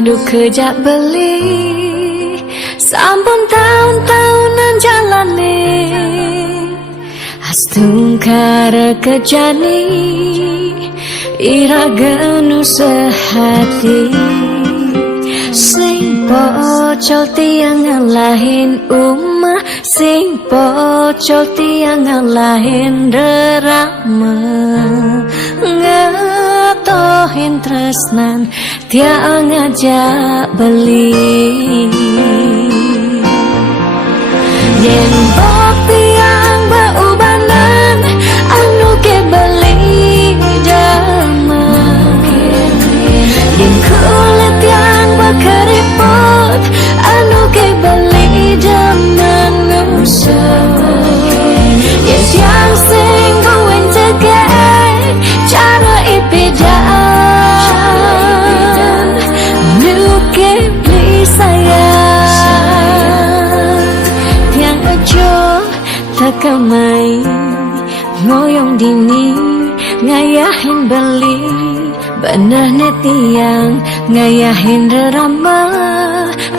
Aduh kejak beli sampun tahun-tahunan jalani astungkara kejani iragenu sehati sing pocol tiang ngalahin umah sing pocol tiang ngalahin derama ngatohin tresnan tiang ngajak beli yen bok tiang beubanan anu ke beli dama yen kulit yang berkeriput anu ke beli dama nusa yen tiang sing buin tegak cara ipidan nuke beli sayang tiang aja takamai ngoyong dini ngayahin beli benah netiang ngayahin derama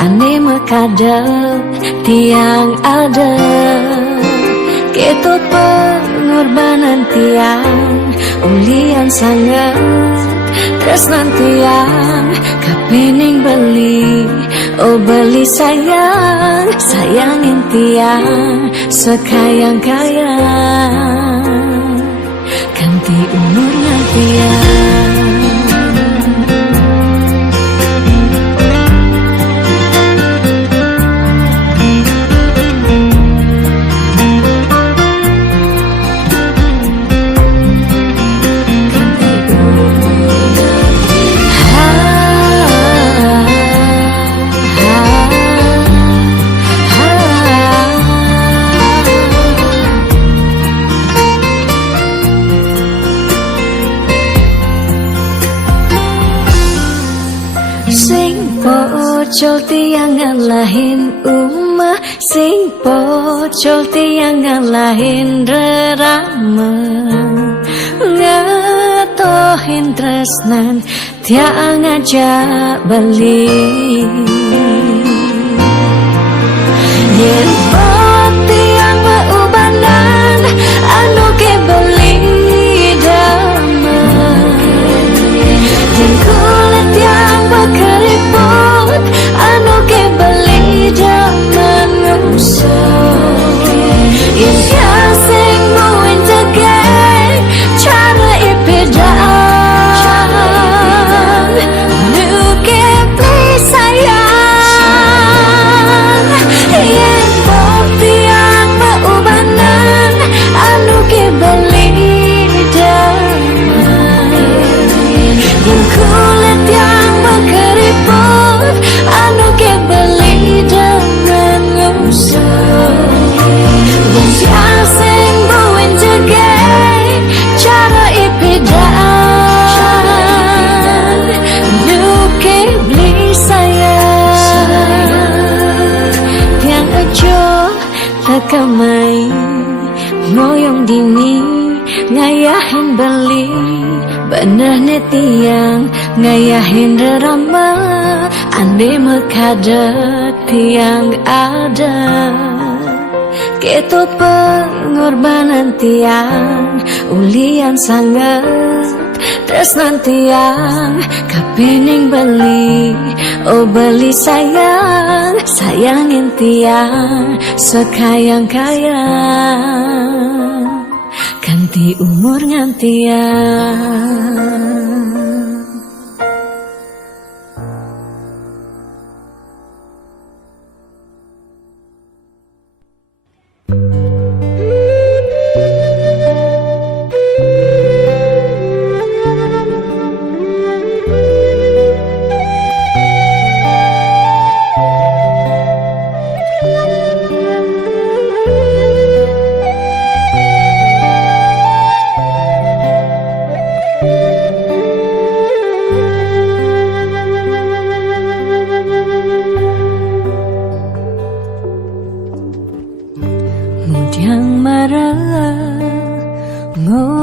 ane mekadep tiang ada ketut pengorbanan tiang ulian sangat tresnan tiang kapening beli oh beli sayang sayangin tiang sekayang-kayang ganti umurnya tiang pocol tiang ngalahin umah sing pocol tiang ngalahin derama ngatohin tresnan tiang ngajak beli yen bok tiang beubanan anu ke beli dama yen kulit yang berkeriput anu ke beli zaman nusa yen tiang sing buin tegak cara ipidan nuke beli sayang yen bok tiang beubanan anu ke beli damai yen kulit yang berkeriput anu ke beli dengan nusa yen tiang sing buin tegak cara ipidan nuke beli sayang tiang aja takamai ngoyong dini ngayahin beli benah netiang ngayahin derama ane mekadep tiang ada ketut pengorbanan tiang ulian sangat tresnan tiang kapening beli oh beli sayang sayangin tiang sekayang-kayang ganti umur ngantiang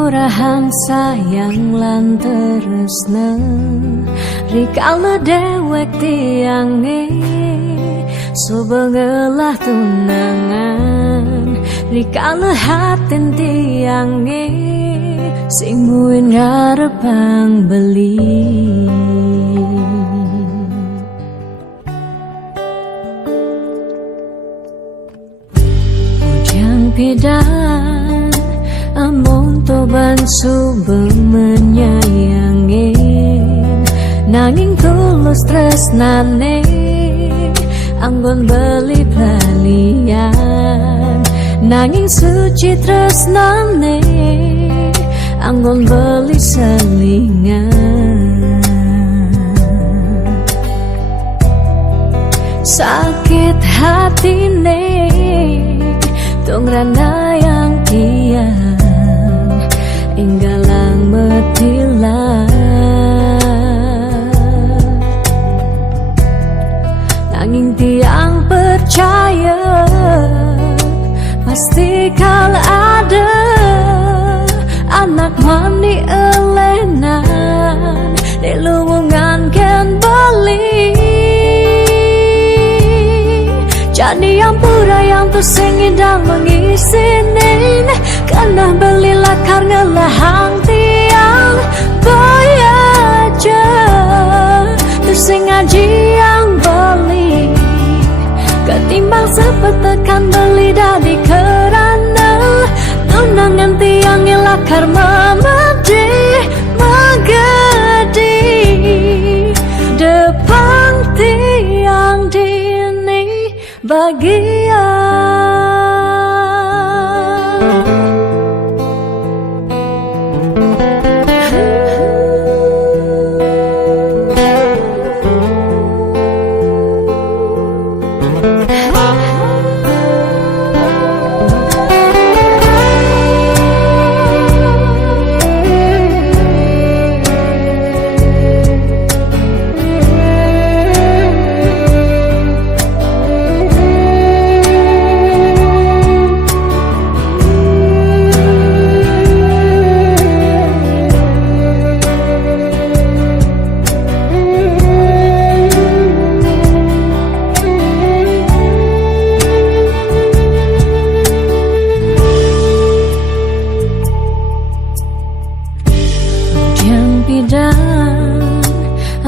pangurahan sayang lan tresna rikala dewek tiange subengelah tunangan rikala hatin tiange sing muin ngarepang beli. Ujang pidan amon toban subeng menyayangin nanging tulus tresnane anggon beli balian nanging suci tresnane anggon beli selingan. Sakit hatine tungrana yang tiang inggalang metilan nanging tiang percaya pasti kal ada anak mani elenan di luwungan kan beli. Jadi yang pura yang tu sengidang mengisinin karena belilah karena lahang tiang boyaja tersengaja yang beli ketimbang sepetekan beli dari kerana tunangan tiang ilakar memedi magadi depan tiang dini bagian.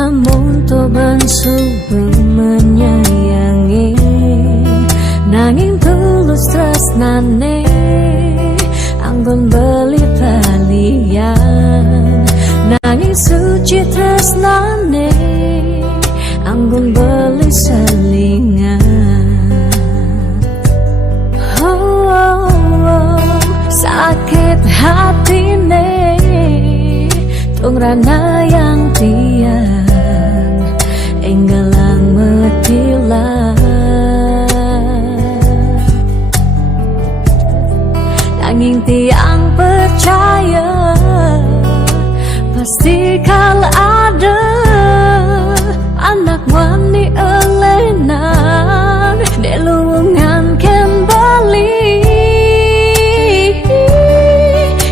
Amun toban subeng menyayangi nanging tulus tresnane anggon beli balian nanging suci tresnane anggon beli selingan. Sakit hatine tungrana yang tiang enggalang metilan nanging tiang percaya pasti kal ada anak wani elenan di luwungan kembali.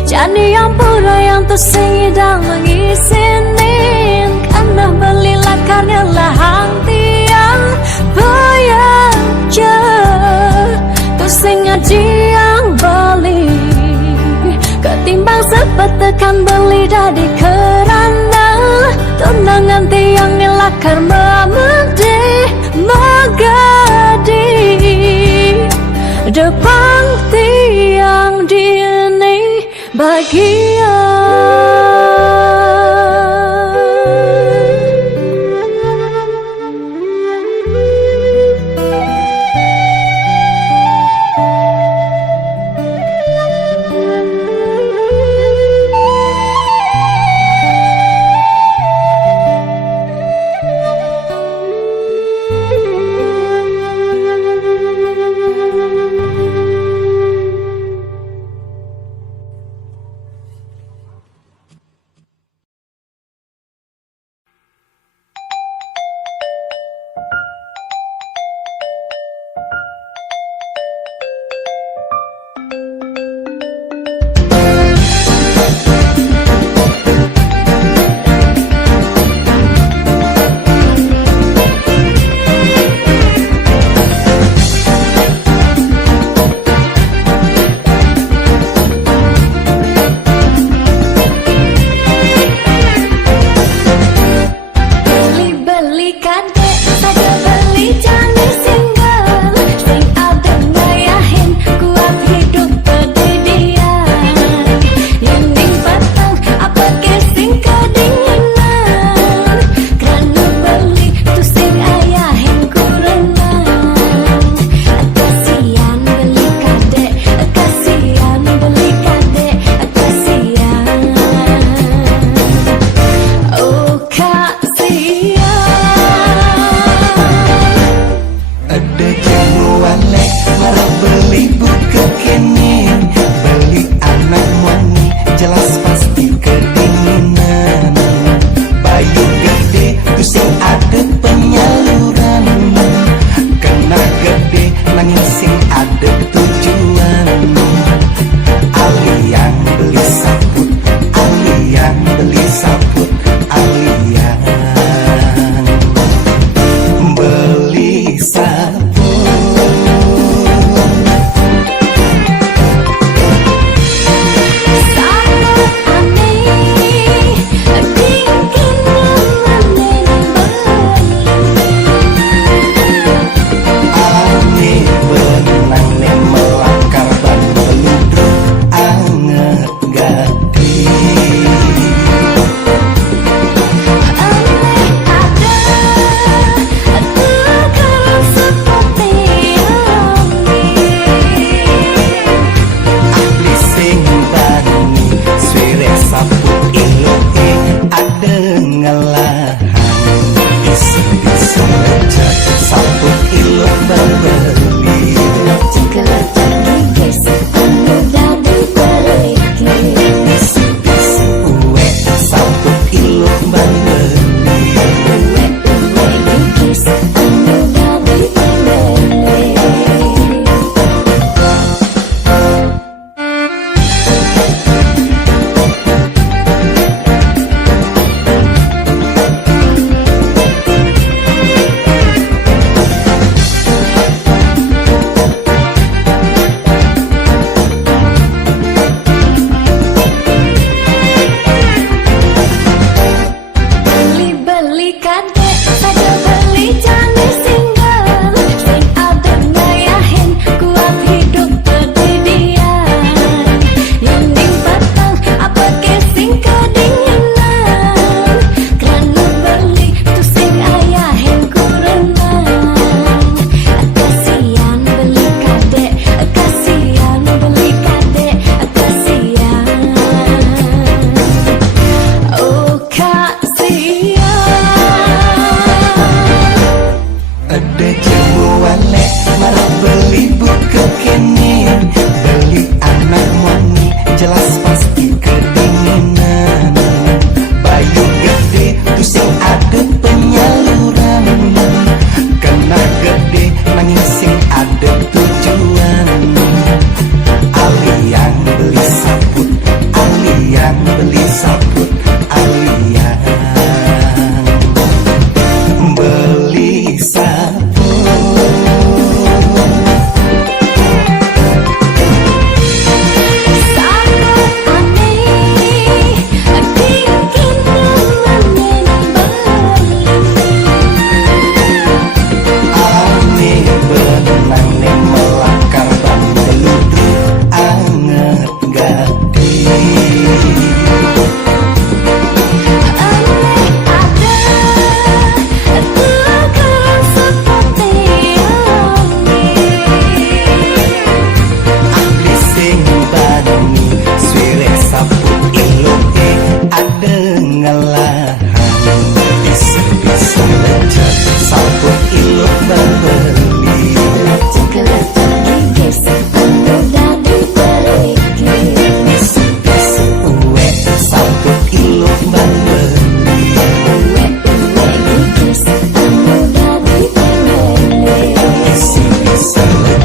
Jadi yang pura yang tersingidang mengisinin karena belilah karena lahang tiang bayaja tersengaja yang beli ketimbang sepetekan beli dari kerana tunangan tiang nilakar memedi magadi depan tiang dini bagian.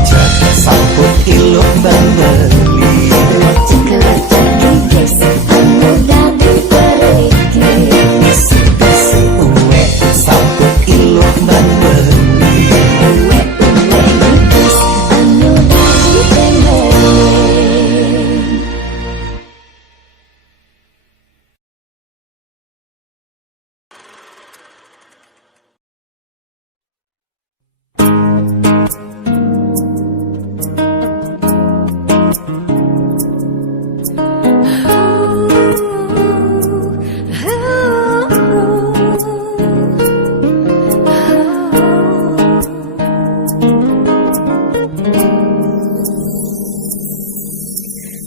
jaga sambut iluk beli Cekel-cekel gigis anu dadi periki bisi-bisi uwe sambut iluk beli Uwe-uwe gigis anu dadi pengen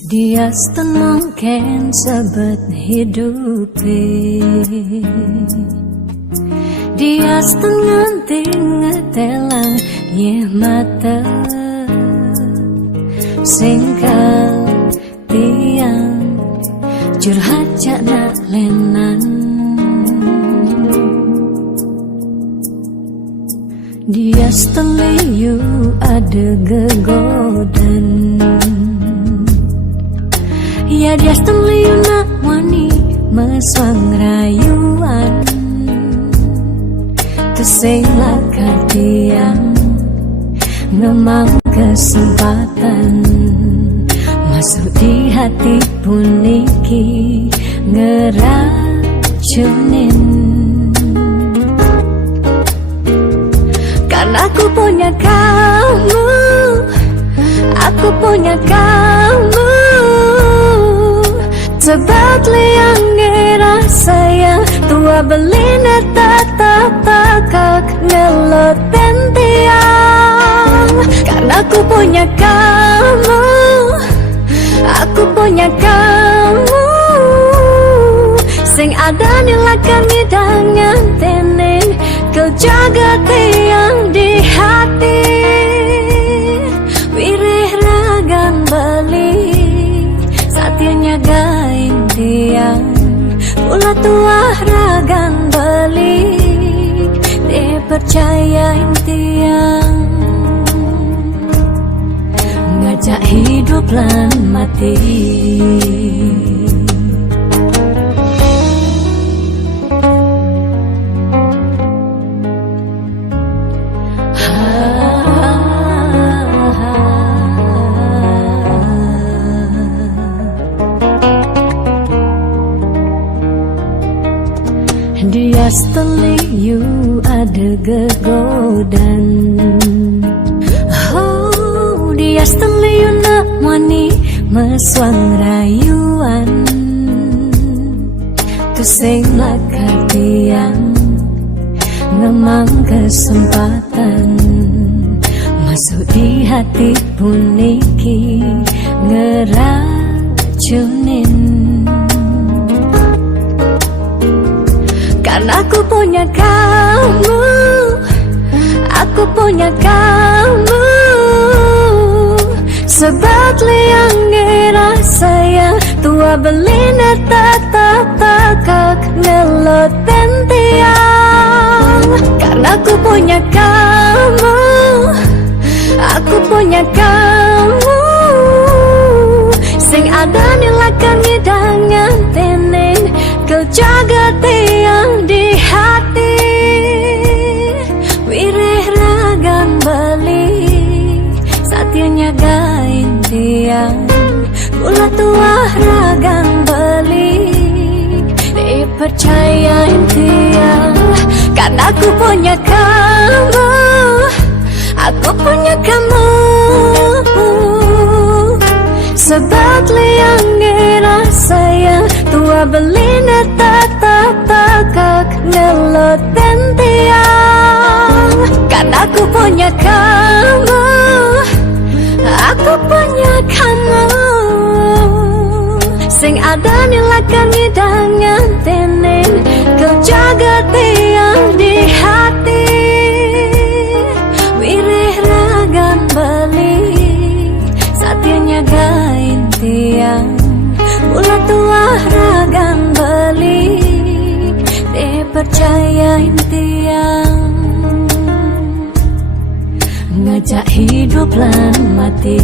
Dia mungkin sebet hidupi Dia nganti ngetelang ye mata Singkal tiang curhat jana lenan Dia liu ada gegodan Ya dia liu nak wani meswang rayuan Tesing lakar tiang ngemang kesempatan Masuk di hati puniki ngeracunin Karena aku punya kamu Aku punya kamu Sebab liang ngerasa yang tua belina tetap takak ngelot tiang Karena aku punya kamu Aku punya kamu Sing ada nilakan hidangan tening Kau jaga tiang di hati Wirih ragan balik Satianya gain tiang Pula tuah ragan balik Dia percayain tiang Ngajak hidup lan mati Dia liu ada gegodan Oh, dia liu nak wani meswang rayuan Tusing lakar tiang ngemang kesempatan Masuk di hati puniki ngeracunin Karena aku punya kamu Aku punya kamu Sebab liang ngerasa yang tua belina tetap takak ngelot tiang Karena aku punya kamu Aku punya kamu Sing ada nilakan hidangan tening Kau jaga tiang di hati Wirih ragan balik Satianya gain tiang Pula tuah ragan balik Dipercayain tiang Karena aku punya kamu Aku punya kamu Sebab liang ngerasa yang tua belina tetap takak ngelot tiang Karena aku punya kamu Aku punya kamu Sing ada nilakan hidangan tening Kau jaga tiang di hati Wirih ragan balik Satianya gain tiang Pula tuah ragan balik Dipercayain tiang sejak hidup lan mati.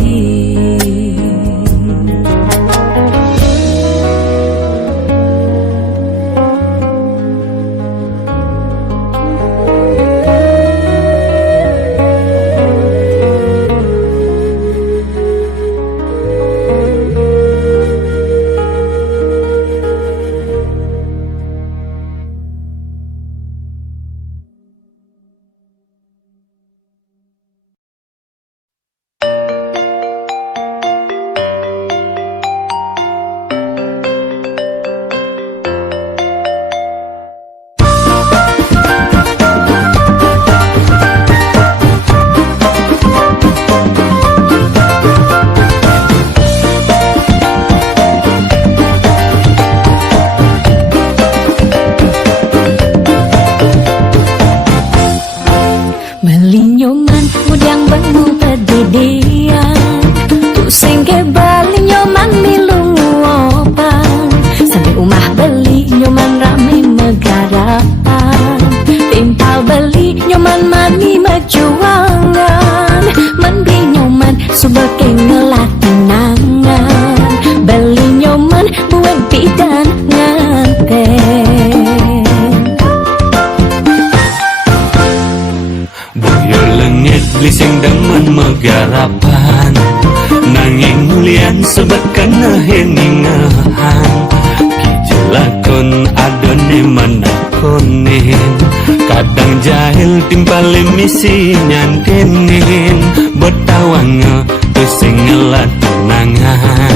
Melinyoman mudang bangu pedidian tu sengke bali nyoman milung opan sampai umah beli nyoman rame megarapan timpal beli nyoman mani mejuangan man beli nyoman subake ngelatinangan beli nyoman buat bidan nganten Lising demen megarapan nanging mulian sebetkan ngeheningahan kijelakon adone menakonin kadang jahil timpalin misi nyantenin betawanga pusing ngelatunangan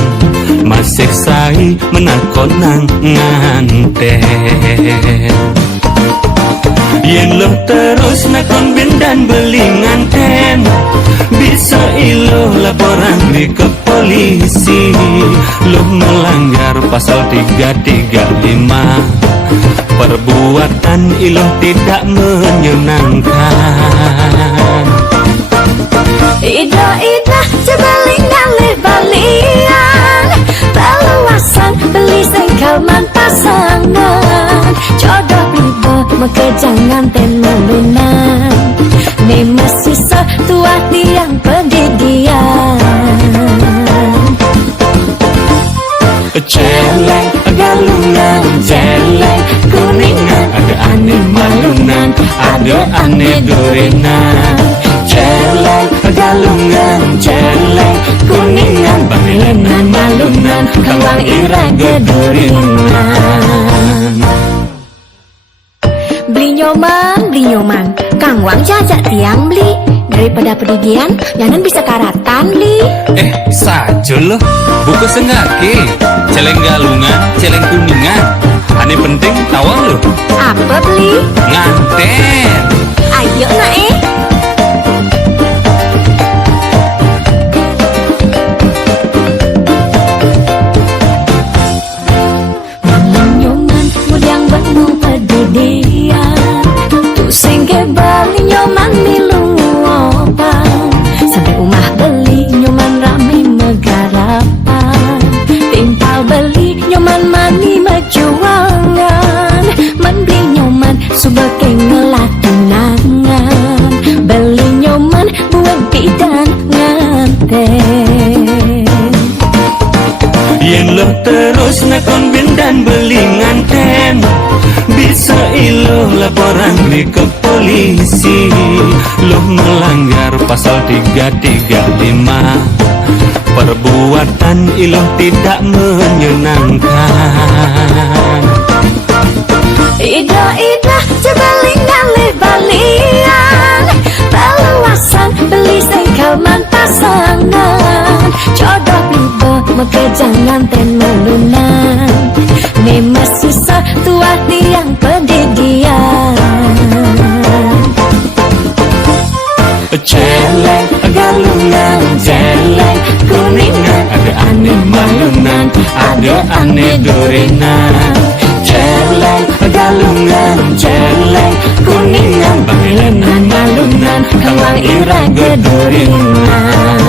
masih sai menakonang nganten yen lo terus nakon bendan beli nganten bisa ilo laporan di ke polisi lo melanggar pasal 335 perbuatan ilo tidak menyenangkan ida cebaling ngalih balian baluasan beli sengkal man pasangan jodoh riba mekejangan ten melunan ne masih setua tiang pendidian celeng galungan celeng kuningan ada aneh malunan ada aneh durinan celeng galungan celeng kuningan banglenan malunan kawang irang gedurinan beli nyoman kang wang jajak tiang beli daripada pedidian jangan bisa karatan beli saja loh buku sengake celeng galungan celeng kuningan aneh penting tawang loh apa beli nganten ayo nak nyoman mudang bangu pedidian tu sengke bali nyoman milung opan sampai umah beli nyoman rame megarapan timpal beli nyoman mani mejuangan man beli nyoman subake ngelatunangan beli nyoman buat bidan nganten yen lo terus nakon bendan beli nganten bisa ilo laporan di ke polisi lo melanggar pasal 335 perbuatan ilo tidak menyenangkan ida cebaling ngalih balian baluasan beli sengkal man pasangan jodoh riba mekejangan ten melunan ne masih setua tiang pendidian celeng galungan celeng kuningan ada aneh malunan ada aneh durinan celeng galungan celeng kuningan banglenan malunan kawang irang gedurinan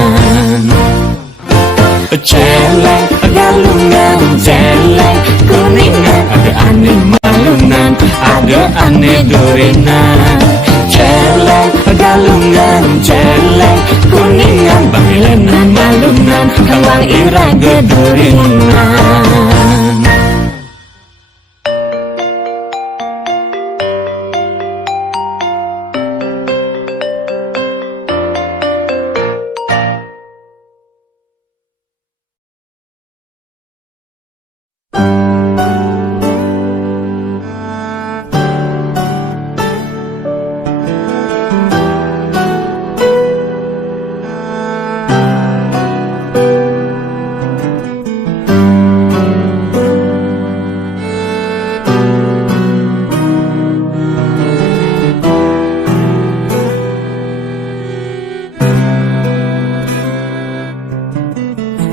celeng galungan celeng kuningan ada aneh malunan ada aneh durinan celeng galungan celeng geduringan.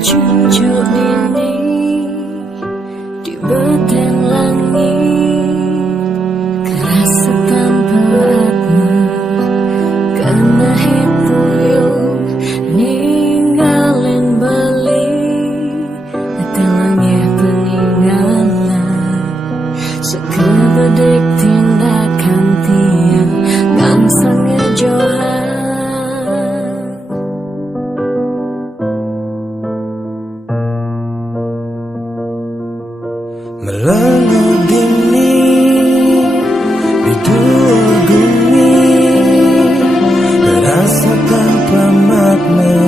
Cucuk dini di beteng langit, kerasa tanpa atma karena hipuyung ninggalin bali telangnya peninggalan sekebedik tindakan tiang gangsang ngejohan. Melengok dingin di dua gumi, terasa tanpa makna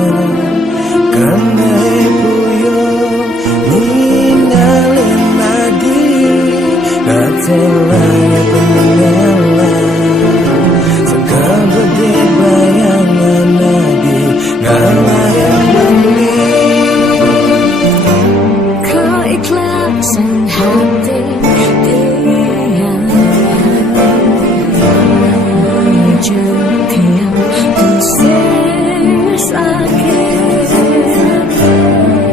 karena puyuh ninggalin lagi datanglah peninggalan sekal gede bayangan lagi ngalah yang beli Keikhlasan hati dia menunjuk yang kusir sakit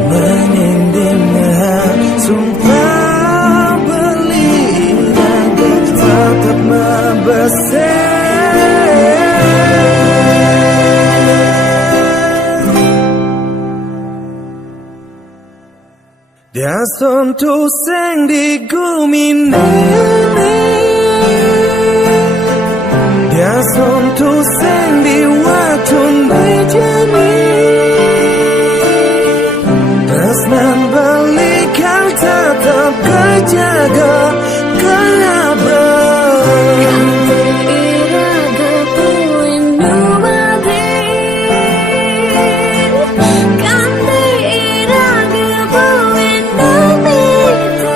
menindingnya sumpah beli raga tetap membesar. Dia sentuh seng di gumine, dia sentuh seng di watun bejani, tresnan balik kau tetap kejaga kenapa Kanti iraga puin numadin, kanti iraga puin numites,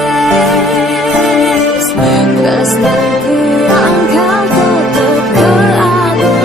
tresnan tiang kau tetap keadaan.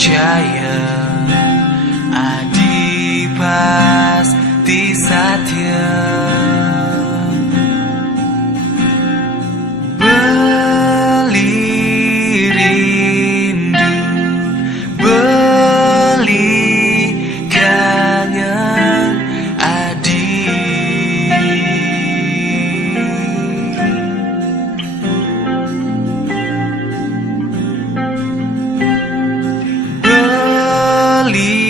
percaya adipasti satya. Beli rindu, beli kangen adik. Beli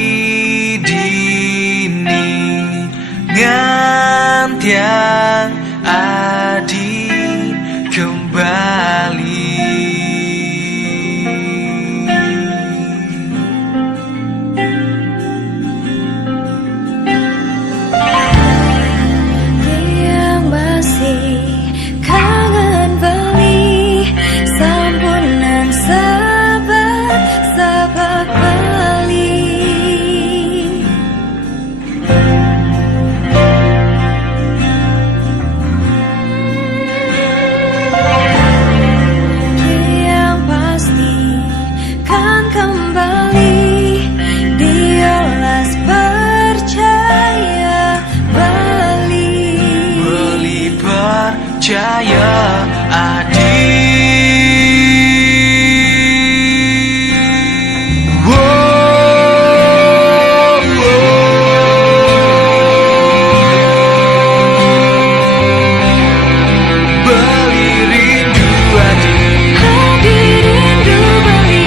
dini ngantiang adik kembali. Yang masih kangen beli sambunan sahabat beli. Yang pasti kan kembali diolas percaya beli. Beli percaya adik. Beli rindu adik. Hadir rindu beli.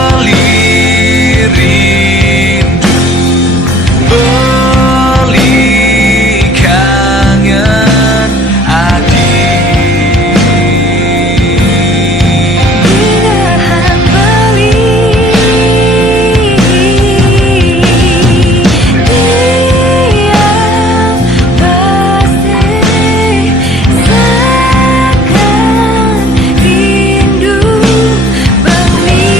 Beli rindu, beli kangen adik. Ingat beli. Diam pasti seakan rindu beli.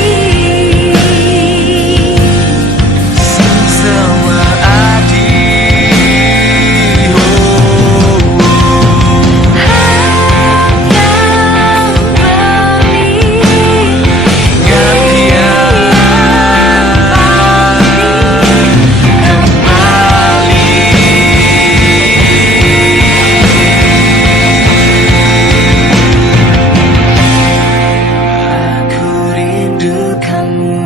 Sama adik. Yang beli. Aku rindu kamu.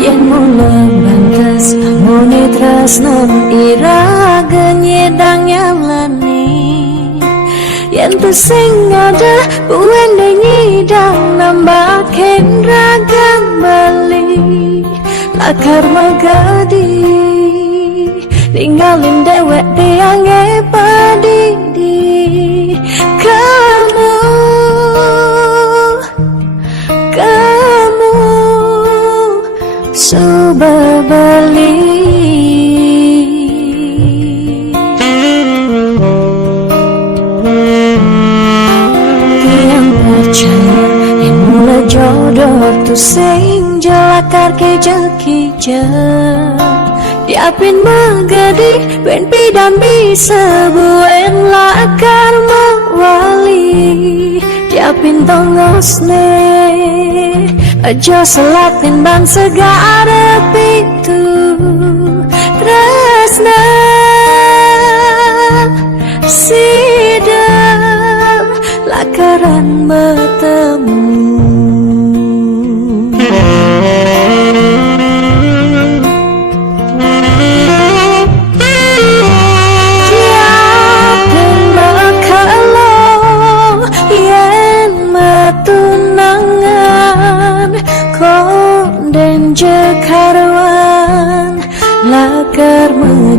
Yang mula bantas muni tresno iraga nyedang nyalani. Yen tu sing ada buende nyidang nambah ken ragang bali. Lakar magadi ninggalin dewek tiange padidi. Kamu coba beli. Yang percaya yang mulai jodoh tu sing jelakar keja-keja. Diapin magadi ben pidan bisa buen lakar mawali. Diapin tongosne aja selatin bang segara pitu tresna sidang lakaran bertemu.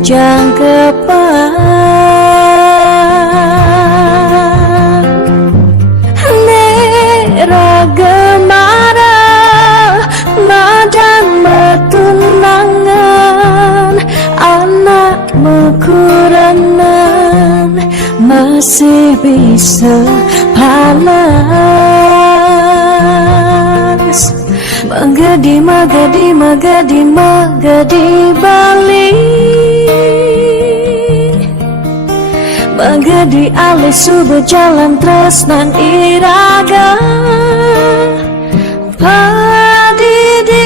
menjangkepan Neragemara madan bertunangan anak mekuranan masih bisa panas Magadi, magadi, magadi, magadi Bali Magadi alisu berjalan tresnan iraga Padidi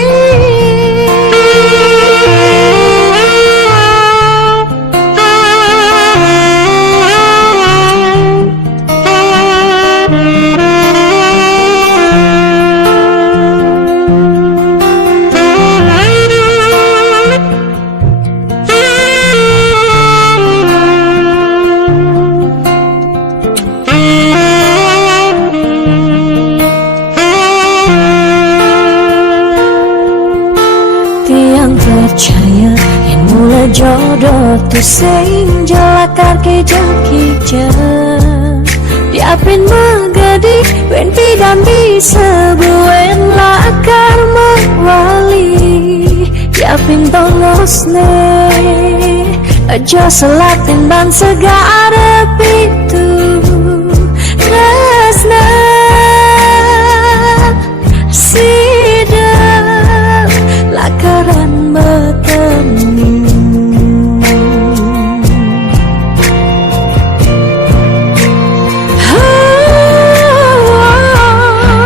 percaya yang mulai jodoh tu sing jalakar keja-keja diapin magadi wen pidan bisa buen lakar mewali diapin tongosne aja selatin ban segara pitu resna sidang lakaran bertemu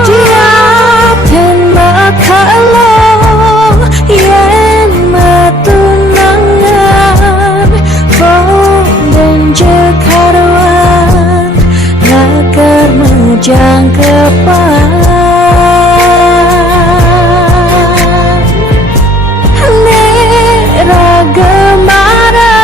diapin makalong yen matunangan dan jekaruan lakar menjangkepan Gemara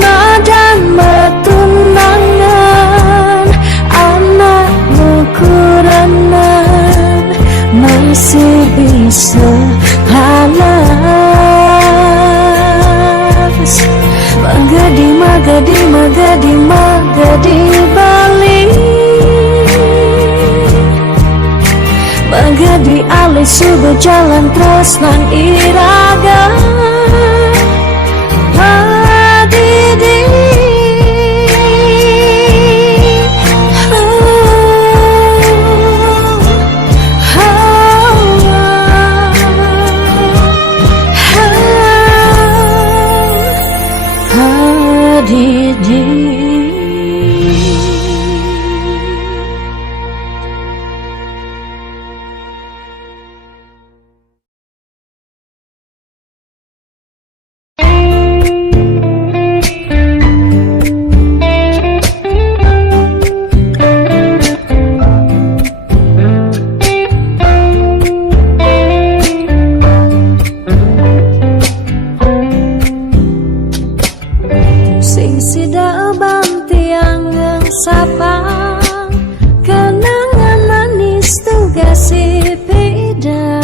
madan bertunangan anak mekuranan masih bisa panas Magadi, magadi, magadi, magadi Bali Magadi alisu berjalan tresnan iraga Padidi sing sida bantiang sapang kenangan manis tugas beda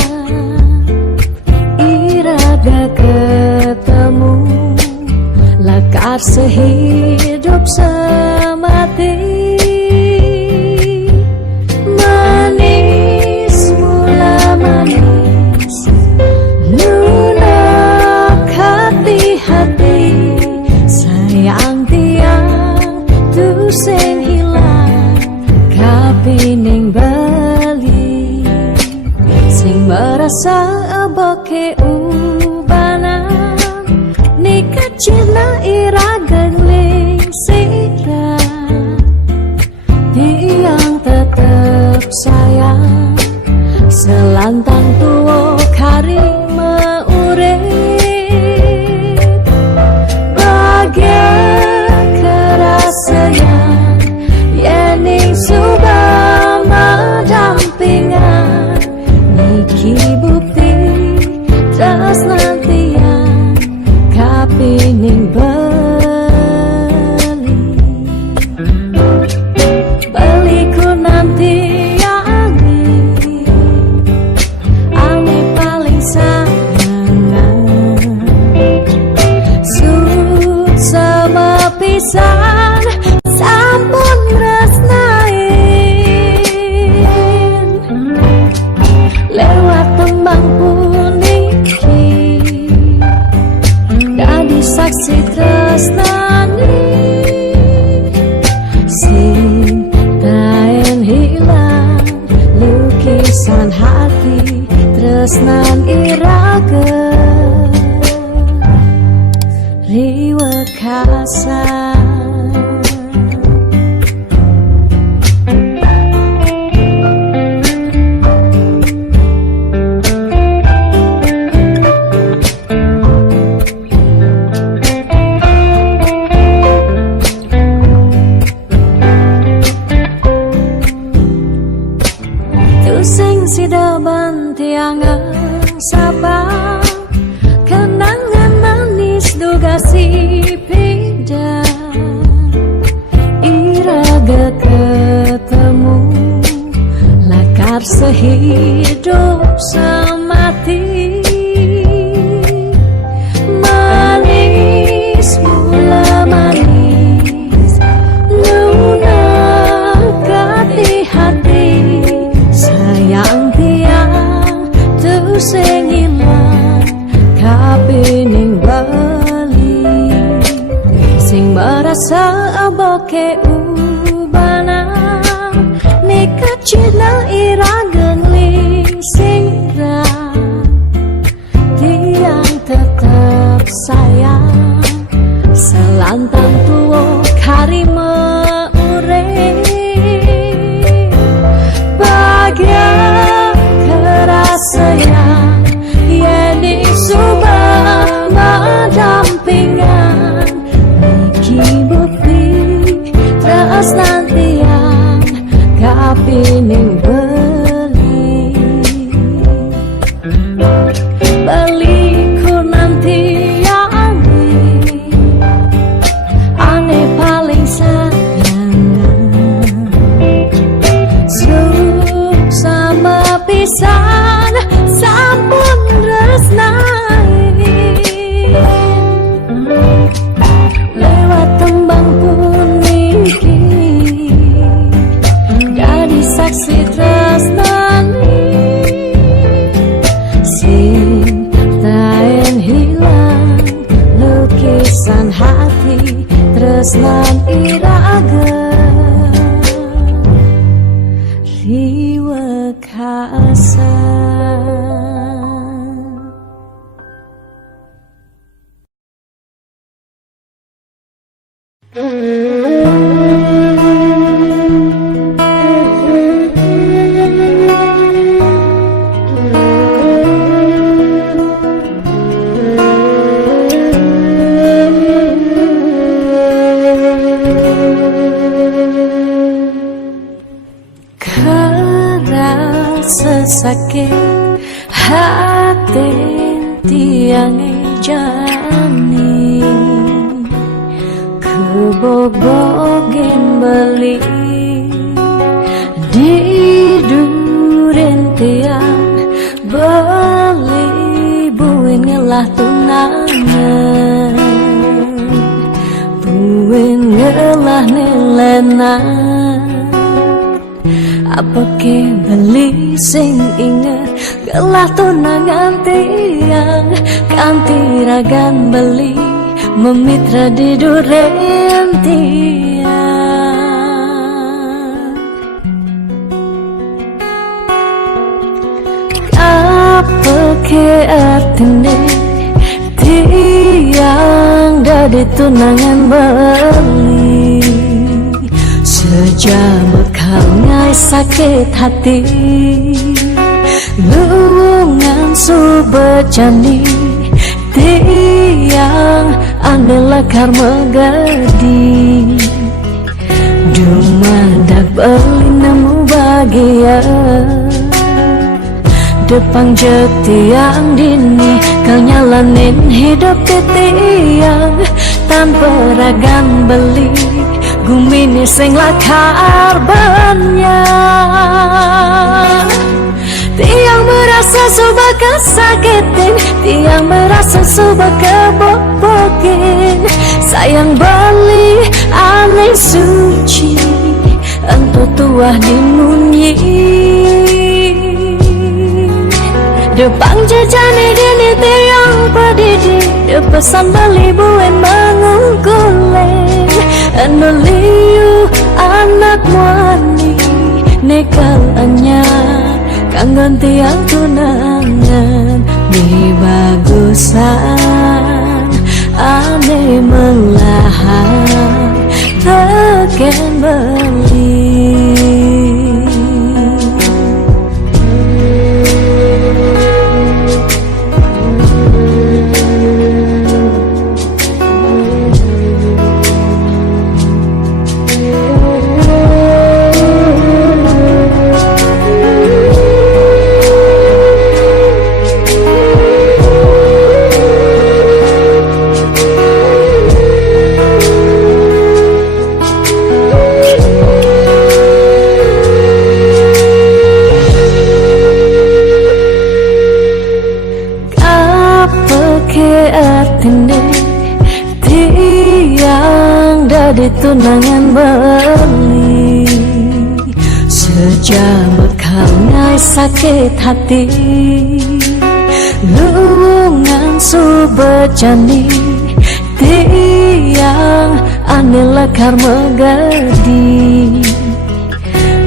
iraga ketemu lakar sehidup semati manis mula manis lunak hati-hati sayang tiang tu sing hilang kapining bali sing merasa aboke ubanan nikah cina iraga ling sira tiang tetep sayang selantang tuo kari meurep kerasaan yening subama dampingan niki bukti tresnantian kapining saksi tresnani sing taen hilang lukisan hati tresnan iraga riwa kasar. Sing sidaban tiangan sabang kenangan manis duga si pindah iraga ketemu lakar sehidup semati manis mula manis lunak hati sayang tiang tu sing ilang kapining bali sing merasa aboke ubana nikah cina irageng ling singra tiang tetap sayang selantang tuo karima ureng kerasayang yani subah madampingan niki bukti terus nanti yang kapining beliku nanti yang ane paling sayang sama pisan sampun resnai lewat tembang pun niki jadi saksi tresnani sing taen hilang lukisan hati tresnan iraga riwa kasar. Sakit hati tiang jani kebobogen beli di duren tiang beli buin ngelah tunangan buin ngelah nelenan apa ke beli sing inget gelah tunangan tiang kanti ragan beli memitra di duren tiang apa ke artine tiang dari tunangan beli sejak bekal ngai sakit hati lungan subecani tiang andela karma gadi dumadak beli nemu bahagia depan jetiang dini kau nyalanin hidup tiang tanpa ragan beli gumini sing lakar banyak tiang merasa subah kesakitin tiang merasa subah kebobokin sayang beli aneh suci entu tuah dimunyi depan jejane gini tiang pedidi pesan beli buen mangungkuleng anu liu anak wani nekal anya kanggon tiang tunangan di bagusan ane melahan teken beli. Tiang dari tunangan beli sejabat kangai sakit hati lungan subejani tiang ane lekar megadi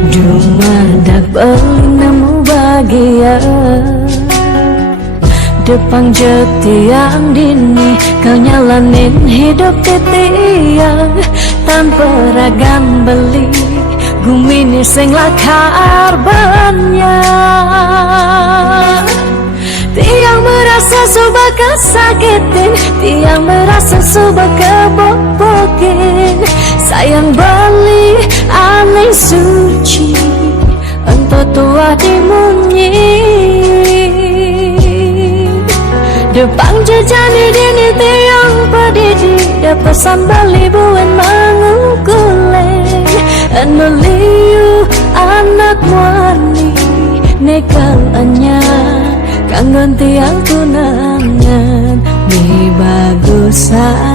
dumadak beli nemu bahagia depan jetiang dini kau nyalanin hidup titiang tanpa ragam beli gumini sing lakar banyak tiang merasa subah kesakitin tiang merasa subah kebobokin sayang beli aneh suci entah tua dimunyi depan jejani dini tiang pedidi da pesan beli buen mangungkuleng anu liu anak wani nekal anya kanggon tiang tunangan di bagusan